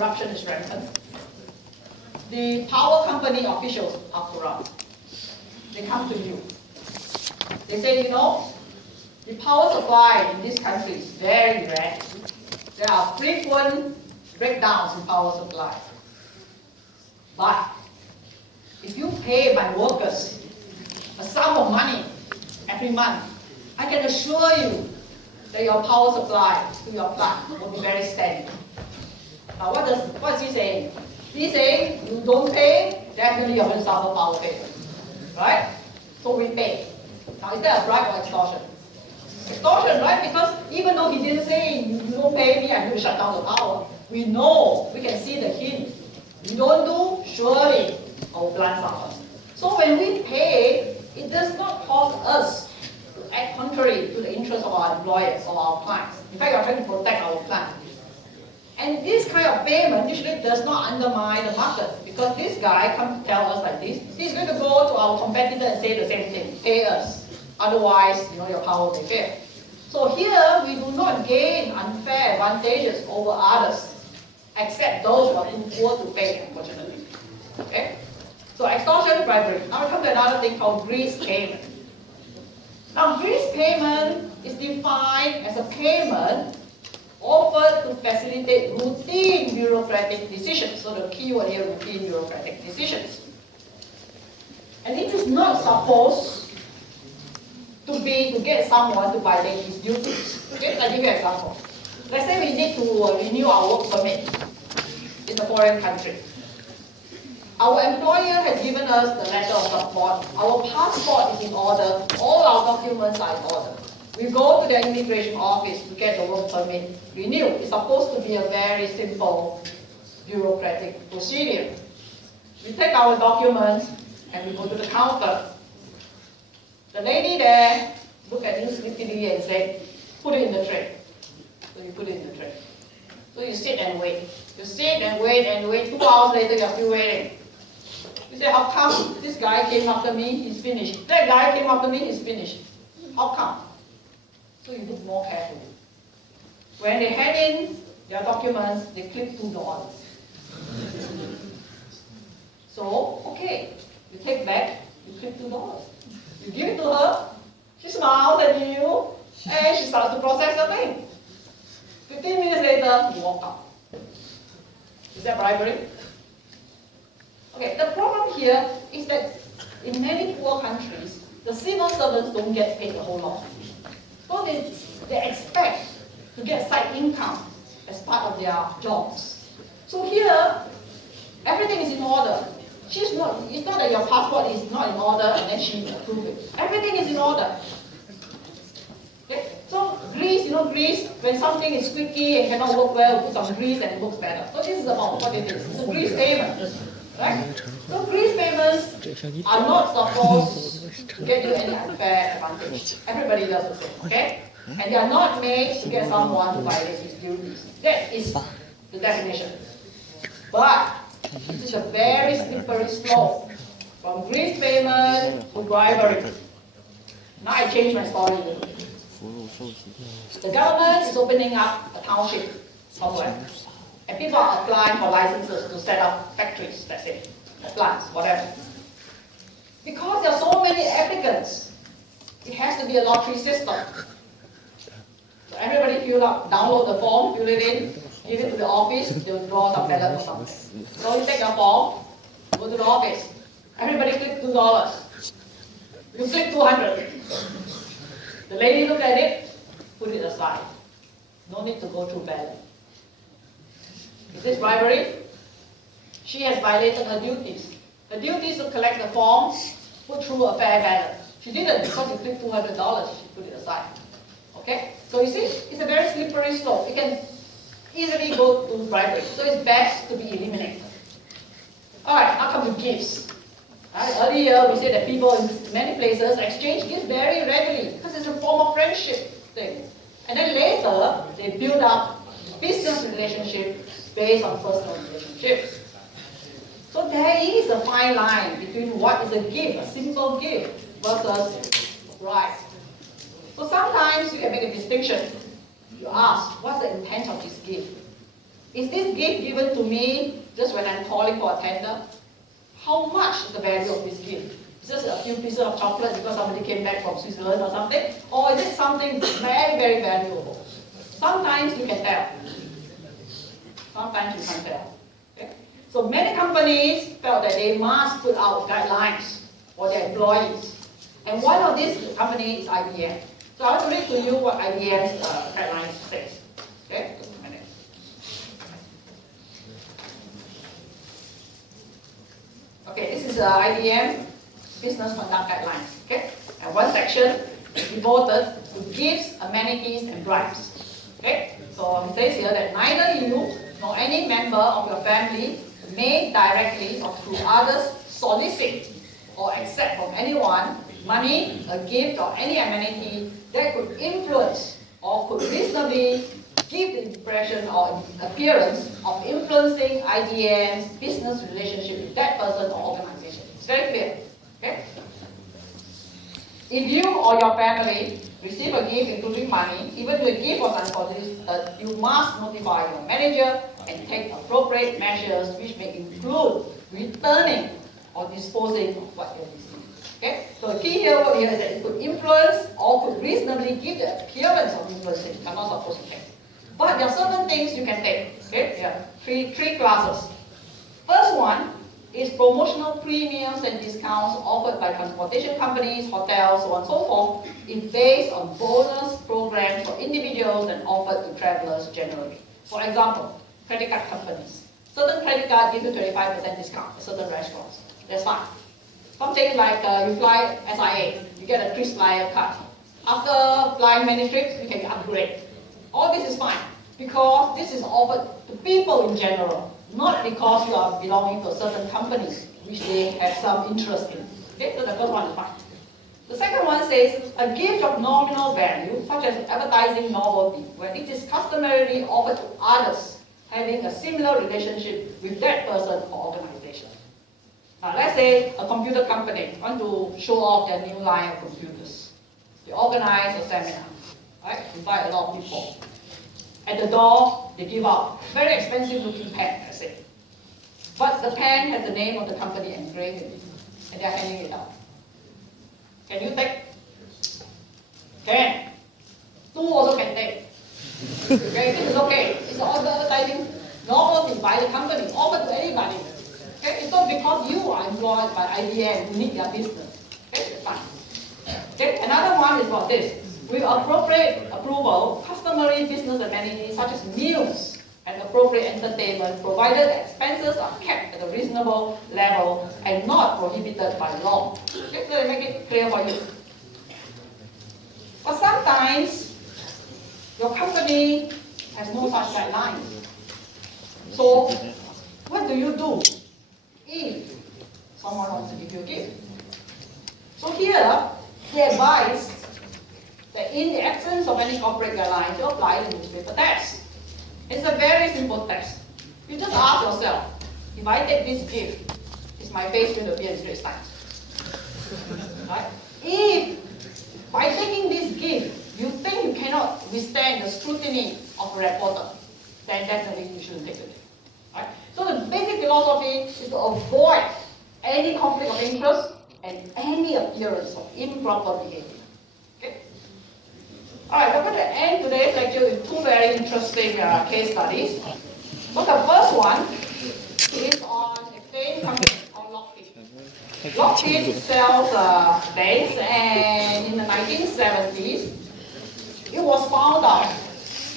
corruption is rampant. The power company officials are corrupt. They come to you. They say, you know, the power supply in this country is very bad. There are frequent breakdowns in power supply. But if you pay my workers a sum of money every month, I can assure you that your power supply to your plant will be very steady. Now what is he saying? He's saying you don't pay, definitely you're going to suffer power failure. Right? So we pay. Now is that a bribe or extortion? Extortion, right? Because even though he didn't say you don't pay me, I'm going to shut down the power. We know, we can see the hint. You don't do, surely our plant suffers. So when we pay, it does not cause us to act contrary to the interests of our employers or our clients. In fact, we are trying to protect our plant. And this kind of payment usually does not undermine the market, because this guy comes to tell us like this. He's going to go to our competitor and say the same thing, pay us. Otherwise, you know, your power may fail. So here, we do not gain unfair advantages over others, except those who are too poor to pay, unfortunately. Okay? So extortion, bribery. Now we come to another thing called grease payment. Now grease payment is defined as a payment offered to facilitate routine bureaucratic decisions. So the key word here, routine bureaucratic decisions. And it is not supposed to get someone to violate his duties. Okay, I'll give you an example. Let's say we need to renew our work permit in a foreign country. Our employer has given us the letter of support. Our passport is in order. All our documents are in order. We go to the immigration office to get the work permit renewed. It's supposed to be a very simple bureaucratic procedure. We take our documents and we go to the counter. The lady there look at you sleepily and say, put it in the tray. So you put it in the tray. So you sit and wait. You sit and wait and wait. 2 hours later, you're still waiting. You say, how come? This guy came after me, he's finished. That guy came after me, he's finished. How come? So you look more carefully. When they hand in their documents, they click $2. So, okay, you take back, you click $2. You give it to her, she smiles at you, and she starts to process the thing. 15 minutes later, you walk out. Is that bribery? Okay, the problem here is that in many poor countries, the civil servants don't get paid a whole lot. So they expect to get side income as part of their jobs. So here, everything is in order. It's not that your passport is not in order and then she approves it. Everything is in order. Okay? So grease, grease, when something is squeaky and cannot work well, put some grease and it works better. So this is about what it is. It's a grease payment. Right? So grease payments are not supposed to get you any unfair advantage. Everybody does the same, okay? And they are not made to get someone to violate his duties. That is the definition. But it is a very slippery slope from grease payment to bribery. Now I change my story a little bit. The government is opening up a township somewhere. And people are applying for licenses to set up factories, let's say, or plants, whatever. Because there are so many applicants, it has to be a lottery system. So everybody download the form, fill it in, give it to the office, they'll draw some ballot or something. So you take the form, go to the office. Everybody click $2. You click 200. The lady look at it, put it aside. No need to go through ballot. Is this bribery? She has violated her duties. Her duty is to collect the forms, put through a fair ballot. She didn't because you clicked $200, she put it aside. Okay? So you see, it's a very slippery slope. It can easily go to bribery. So it's best to be eliminated. Alright, now come to gifts. Earlier we said that people in many places exchange gifts very regularly because it's a form of friendship thing. And then later, they build up business relationship based on personal relationships. So there is a fine line between what is a gift, a simple gift, versus a bribe. So sometimes you can make a distinction. You ask, what's the intent of this gift? Is this gift given to me just when I'm calling for a tender? How much is the value of this gift? Is it just a few pieces of chocolate because somebody came back from Switzerland or something? Or is it something very, very valuable? Sometimes you can tell. Sometimes you can't tell. Okay? So many companies felt that they must put out guidelines for their employees. And one of these companies is IBM. So I want to read to you what IBM's guidelines says. Okay? Just a minute. Okay, this is IBM Business Conduct Guidelines. Okay? And one section is devoted to gifts, amenities, and bribes. Okay? So it says here that neither you nor any member of your family may directly or through others solicit or accept from anyone money, a gift, or any amenity that could influence or could reasonably give the impression or appearance of influencing IBM's business relationship with that person or organization. It's very clear. Okay? If you or your family receive a gift including money, even if the gift was unsolicited, you must notify your manager and take appropriate measures which may include returning or disposing of what you received. Okay? So the key here is that it could influence or could reasonably give the appearance of influencing, but not supposed to take. But there are certain things you can take. Okay? There are three classes. First one is promotional premiums and discounts offered by transportation companies, hotels, so on and so forth. It's based on bonus programs for individuals and offered to travelers generally. For example, credit card companies. Certain credit cards give you 25% discount at certain restaurants. That's fine. Something like you fly SIA, you get a KrisFlyer card. After flying many trips, you can upgrade. All this is fine because this is offered to people in general, not because you are belonging to a certain company which they have some interest in. Okay, so the first one is fine. The second one says a gift of nominal value, such as advertising novelty, when it is customarily offered to others having a similar relationship with that person or organization. Now, let's say a computer company want to show off their new line of computers. They organize a seminar, right? Invite a lot of people. At the door, they give out very expensive looking pen, let's say. But the pen has the name of the company engraved in it, and they're handing it out. Can you take? Can. Two also can take. Okay, this is okay. It's all advertising novelty by the company, offered to anybody. Okay, it's not because you are employed by IBM, you need their business. Okay, that's fine. Okay, another one is about this. With appropriate approval, customary business amenities such as meals and appropriate entertainment, provided that expenses are kept at a reasonable level and not prohibited by law. Okay, so make it clear for you. But sometimes your company has no such guidelines. So what do you do if someone wants to give you a gift? So here, they advise that in the absence of any corporate guidelines, you apply the newspaper test. It's a very simple test. You just ask yourself, if I take this gift, is my face going to appear in Straits Times? Right? If by taking this gift, you think you cannot withstand the scrutiny of a reporter, then definitely you shouldn't take the gift. Right? So the basic philosophy is to avoid any conflict of interest and any appearance of improper behavior. Okay? Alright, we're going to end today's lecture with two very interesting case studies. So the first one is on a plane company called Lockheed. Lockheed sells planes, and in the 1970s, it was found out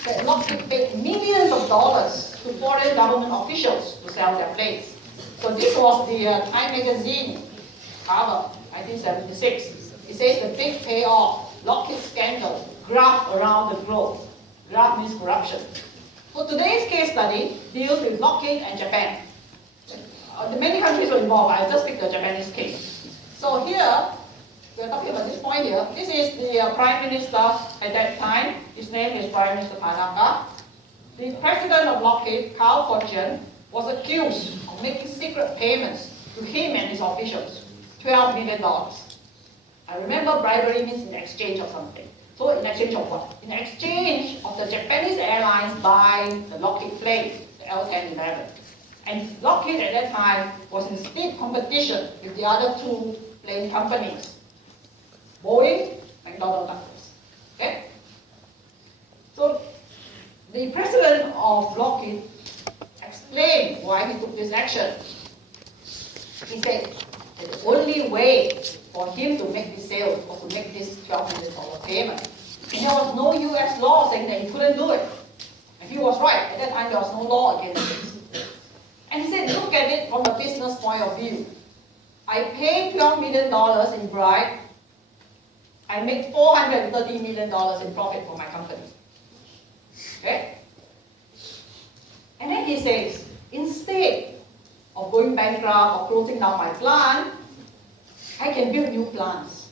that Lockheed paid millions of dollars to foreign government officials to sell their planes. So this was the Time magazine cover, 1976. It says the big payoff, Lockheed scandal, graph around the globe. Graph means corruption. So today's case study deals with Lockheed and Japan. The many countries were involved. I just picked the Japanese case. So here, we're talking about this point here. This is the Prime Minister at that time. His name is Prime Minister Tanaka. The President of Lockheed, Carl Fortune, was accused of making secret payments to him and his officials, $12 million. I remember bribery means in exchange of something. So in exchange of what? In exchange of the Japanese airlines buying the Lockheed plane the L1011. And Lockheed at that time was in stiff competition with the other two plane companies, Boeing and McDonnell Douglas. Okay? So the president of Lockheed explained why he took this action. He said that the only way for him to make this sale was to make this $12 million payment. And there was no US law saying that he couldn't do it. And he was right. At that time, there was no law against it. And he said, look at it from the business point of view. I paid $12 million in bribe. I make $430 million in profit for my company. Okay? And then he says, instead of going bankrupt or closing down my plant, I can build new plants.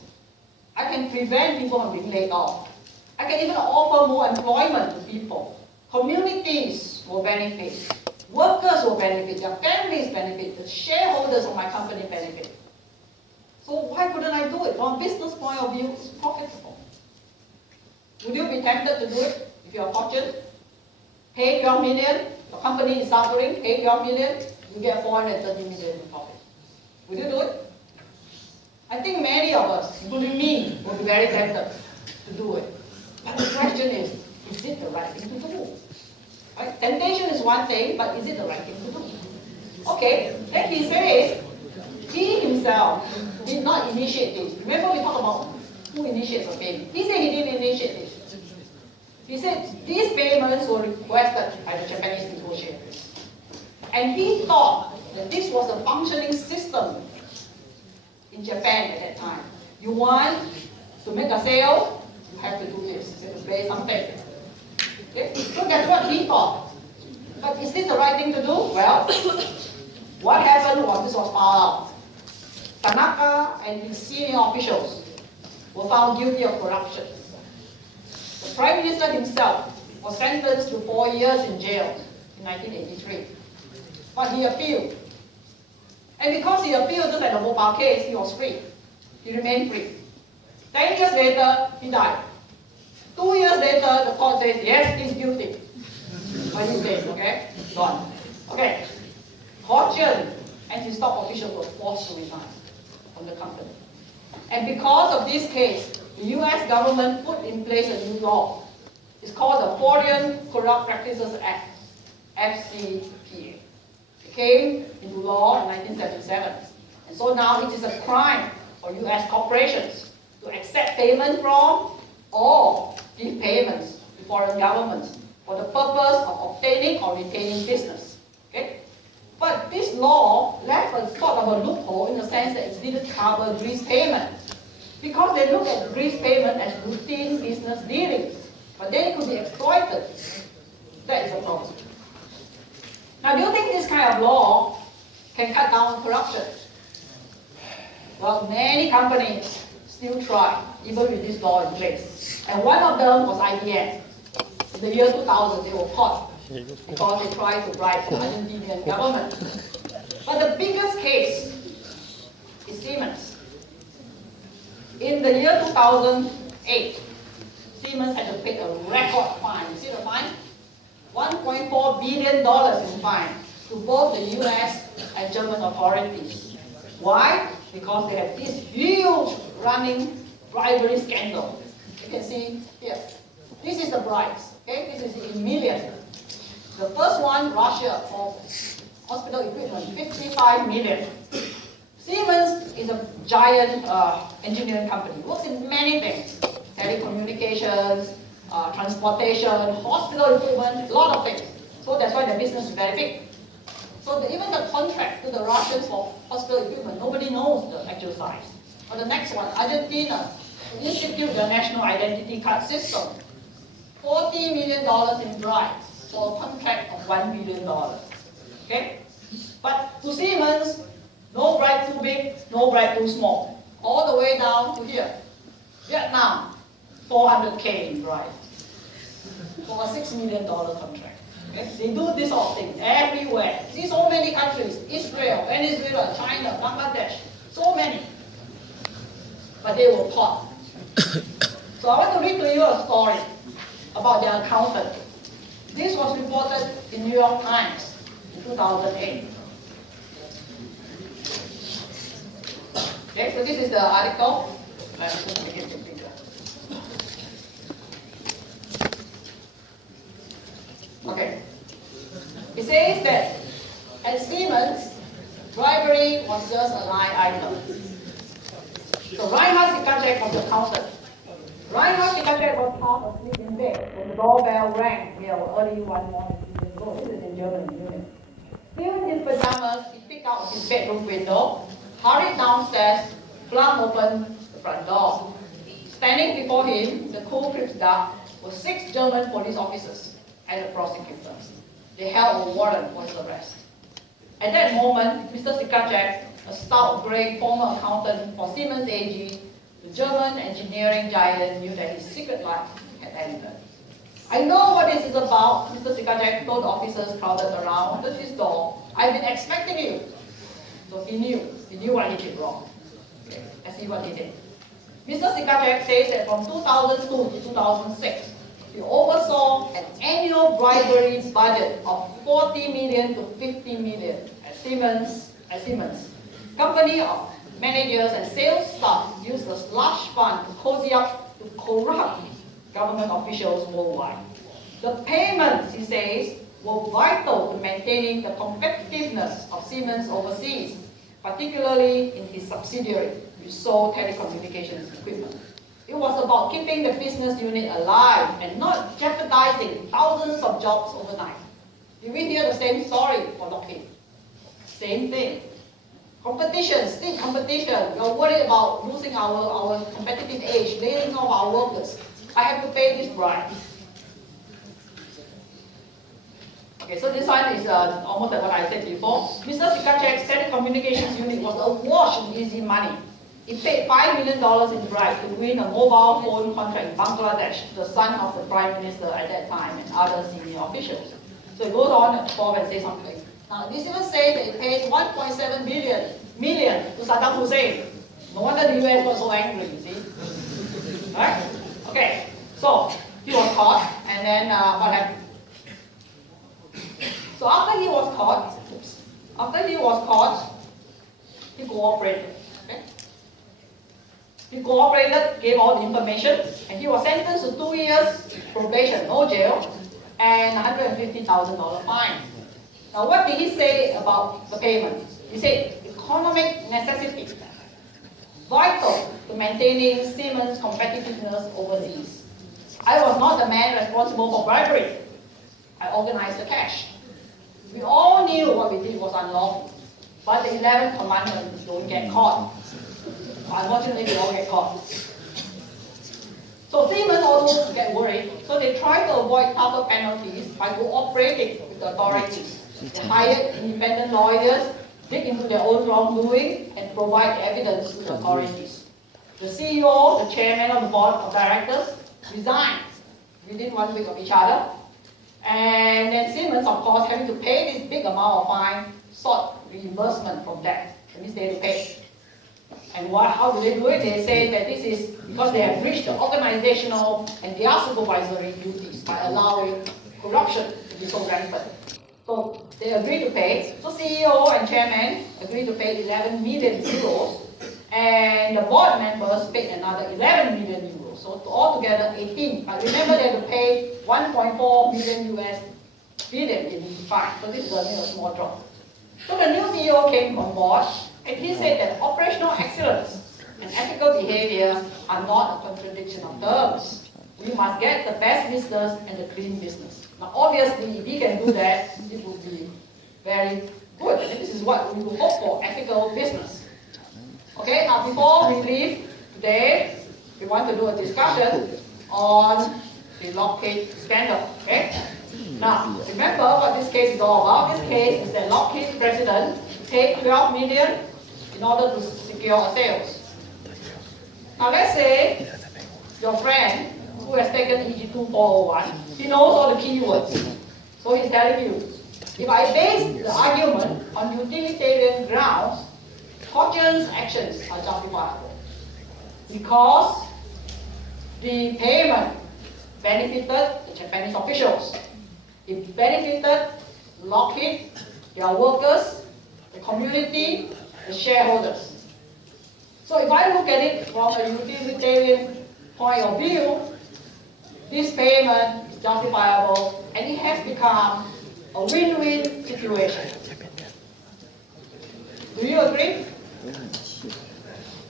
I can prevent people from being laid off. I can even offer more employment to people. Communities will benefit. Workers will benefit. Their families benefit. The shareholders of my company benefit. So why couldn't I do it? From a business point of view, it's profitable. Would you be tempted to do it if you are fortunate? Pay $12 million, your company is suffering, pay $12 million, you get $430 million in profit. Would you do it? I think many of us, including me, will be very tempted to do it. But the question is it the right thing to do? Right? Temptation is one thing, but is it the right thing to do? Okay, then he says, he himself did not initiate this. Remember we talked about who initiates a payment. He said he didn't initiate this. He said these payments were requested by the Japanese negotiators. And he thought that this was a functioning system in Japan at that time. You want to make a sale, you have to do this. You have to pay something. Okay? So that's what he thought. But is this the right thing to do? Well, what happened was this was found out. Tanaka and his senior officials were found guilty of corruption. The Prime Minister himself was sentenced to 4 years in jail in 1983. But he appealed. And because he appealed, just like the Bhopal case, he was free. He remained free. 10 years later, he died. 2 years later, the court says, yes, he's guilty. By these days, okay? Gone. Okay. Fortune and his top officials were forced to resign from the company. And because of this case, the US government put in place a new law. It's called the Foreign Corrupt Practices Act, FCPA. It came into law in 1977. And so now it is a crime for US corporations to accept payment from or give payments to foreign governments for the purpose of obtaining or retaining business. Okay? But this law left a sort of a loophole in the sense that it didn't cover grease payment. Because they look at grease payment as routine business dealings. But then it could be exploited. That is a problem. Now, do you think this kind of law can cut down corruption? Well, many companies still try, even with this law in place. And one of them was IBM. In the year 2000, they were caught because they tried to bribe the Argentinian government. But the biggest case is Siemens. In the year 2008, Siemens had to pay a record fine. You see the fine? $1.4 billion in fine to both the US and German authorities. Why? Because they have this huge running bribery scandal. You can see here. This is the bribes. Okay? This is in millions. The first one, Russia, for hospital equipment, 55 million. Siemens is a giant engineering company. It works in many things. Telecommunications, transportation, hospital equipment, a lot of things. So that's why the business is very big. So even the contract to the Russians for hospital equipment, nobody knows the actual size. Or the next one, Argentina, to institute the national identity card system. $40 million in bribes for a contract of $1 billion. Okay? But to Siemens, no bribe too big, no bribe too small. All the way down to here. Vietnam, $400K in bribe for a $6 million contract. Okay? They do this sort of thing everywhere. See so many countries, Israel, Venezuela, China, Bangladesh, so many. But they were caught. So I want to read to you a story about their accountant. This was reported in New York Times in 2008. Okay, so this is the article. I'm just make it bigger. Okay. It says that at Siemens, bribery was just a line item. So Reinhard Sikacek was the accountant. Reinhard Sikacek was half asleep in bed when the doorbell rang early one morning. This is in Germany. Still in his pajamas, he picked out his bedroom window, hurried downstairs, flung open the front door. Standing before him, the cool crisp dark, were 6 German police officers and a prosecutor. They held a warrant for his arrest. At that moment, Mr. Sikacek, a stout, grey former accountant for Siemens AG, the German engineering giant, knew that his secret life had ended. I know what this is about, Mr. Sikacek told the officers crowded around his door. I've been expecting you. So he knew what he did wrong. Okay, let's see what he did. Mr. Sikacek says that from 2002 to 2006, he oversaw an annual bribery budget of 40 million to 50 million at Siemens. Company of managers and sales staff used the slush fund to cozy up to corrupt government officials worldwide. The payments, he says, were vital to maintaining the competitiveness of Siemens overseas, particularly in his subsidiary, which sold telecommunications equipment. It was about keeping the business unit alive and not jeopardizing thousands of jobs overnight. Did we hear the same story for Lockheed? Same thing. Competition, still competition. We are worried about losing our competitive edge, laying off our workers. I have to pay this bribe. Okay, so this one is almost like what I said before. Mr. Sikacek's telecommunications unit was awash in easy money. It paid $5 million in bribe to win a mobile phone contract in Bangladesh to the son of the Prime Minister at that time and other senior officials. So it goes on and say something. Now, this even says that it paid 1.7 million to Saddam Hussein. No wonder the US got so angry, you see. Right? Okay, so he was caught, and then what happened? So after he was caught, he cooperated. Okay? He cooperated, gave all the information, and he was sentenced to 2 years probation, no jail, and $150,000 fine. Now, what did he say about the payment? He said, economic necessity, vital to maintaining Siemens' competitiveness overseas. I was not the man responsible for bribery. I organized the cash. We all knew what we did was unlawful, but the 11th commandment, don't get caught. Unfortunately, we all get caught. So Siemens also get worried, so they try to avoid tougher penalties by cooperating with the authorities. They hired independent lawyers, dig into their own wrongdoing, and provide evidence to the authorities. The CEO, the chairman of the board of directors, resigned within 1 week of each other. And then Siemens, of course, having to pay this big amount of fine, sought reimbursement from them. That means they had to pay. And how do they do it? They say that this is because they have breached the organizational and their supervisory duties by allowing corruption to be so rampant. So they agreed to pay. So CEO and chairman agreed to pay 11 million euros, and the board members paid another 11 million euros. So altogether 18. But remember they had to pay 1.4 million billion in fine. So this is only a small drop. So the new CEO came on board, and he said that operational excellence and ethical behavior are not a contradiction of terms. We must get the best business and the clean business. Now, obviously, if he can do that, it would be very good. And this is what we will hope for, ethical business. Okay, now before we leave today, we want to do a discussion on the Lockheed scandal. Okay? Now, remember what this case is all about. This case is that Lockheed president paid 12 million in order to secure sales. Now, let's say your friend who has taken EG2401, he knows all the keywords. So he's telling you, if I base the argument on utilitarian grounds, Fortune's actions are justifiable because the payment benefited the Japanese officials. It benefited Lockheed, their workers, the community, the shareholders. So if I look at it from a utilitarian point of view, this payment is justifiable and it has become a win-win situation. Do you agree?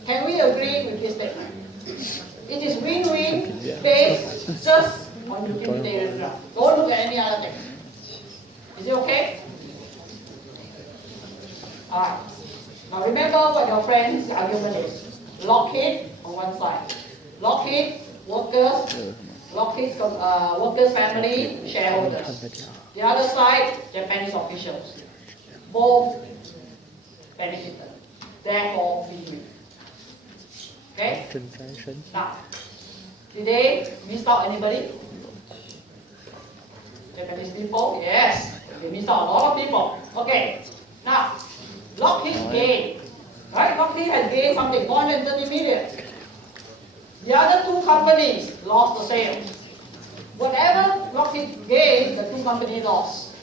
Can we agree with this statement? It is win-win based just on utilitarian ground. Don't look at any other thing. Is it okay? Alright. Now remember what your friend's argument is. Lockheed on one side. Lockheed, workers, Lockheed's workers' family, shareholders. The other side, Japanese officials. Both benefited. Therefore, win-win. Okay? Now, did they miss out anybody? Japanese people? Yes. They missed out a lot of people. Okay. Now, Lockheed gained. Right? Lockheed has gained something, 430 million. The other two companies lost the sales. Whatever Lockheed gained, the two companies lost.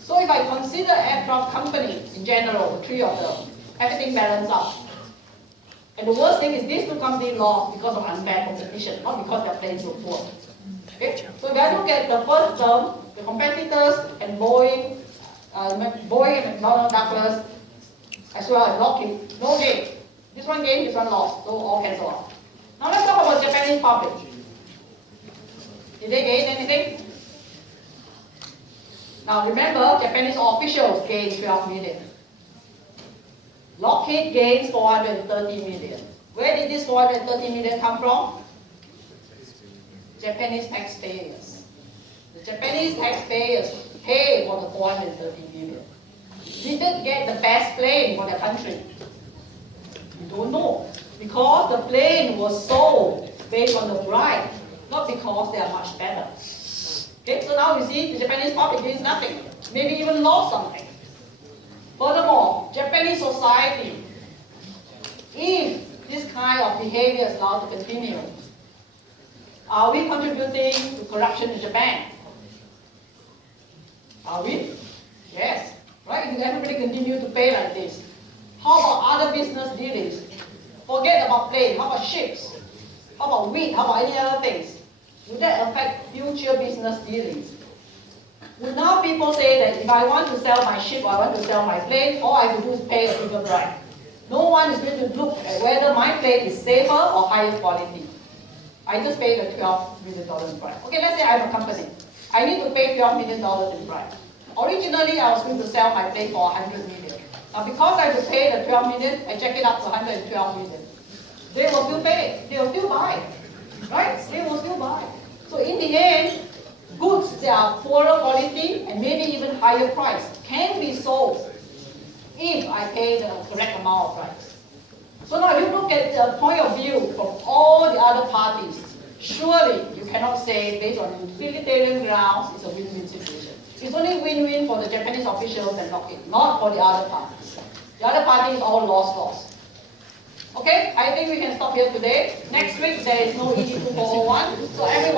So if I consider aircraft companies in general, the three of them, everything balanced out. And the worst thing is these two companies lost because of unfair competition, not because their planes were poor. Okay? So if I look at the first term, the competitors and Boeing and McDonnell Douglas, as well as Lockheed, no gain. This one gained, this one lost, so all cancel out. Now let's talk about Japanese public. Did they gain anything? Now remember, Japanese officials gained 12 million. Lockheed gains 430 million. Where did this 430 million come from? Japanese taxpayers. The Japanese taxpayers pay for the 430 million. Did they get the best plane for the country? We don't know. Because the plane was sold based on the bribe, not because they are much better. Okay, so now you see the Japanese public gains nothing, maybe even lost something. Furthermore, Japanese society, if this kind of behavior is allowed to continue, are we contributing to corruption in Japan? Are we? Yes. Right? If everybody continue to pay like this, how about other business dealings? Forget about planes, how about ships? How about wheat? How about any other things? Would that affect future business dealings? Would now people say that if I want to sell my ship or I want to sell my plane, all I have to do is pay a bigger bribe? No one is going to look at whether my plane is safer or higher quality. I just paid the $12 million bribe. Okay, let's say I'm a company. I need to pay $12 million in bribe. Originally, I was going to sell my plane for $100 million. Now, because I have to pay the $12 million, I jack it up to $112 million. They will still pay. They will still buy. Right? They will still buy. So in the end, goods that are poorer quality and maybe even higher price can be sold if I pay the correct amount of price. So now if you look at the point of view from all the other parties, surely you cannot say based on utilitarian grounds it's a win-win situation. It's only win-win for the Japanese officials and Lockheed, not for the other parties. The other parties all lost. Okay, I think we can stop here today. Next week there is no ED 2401, so everyone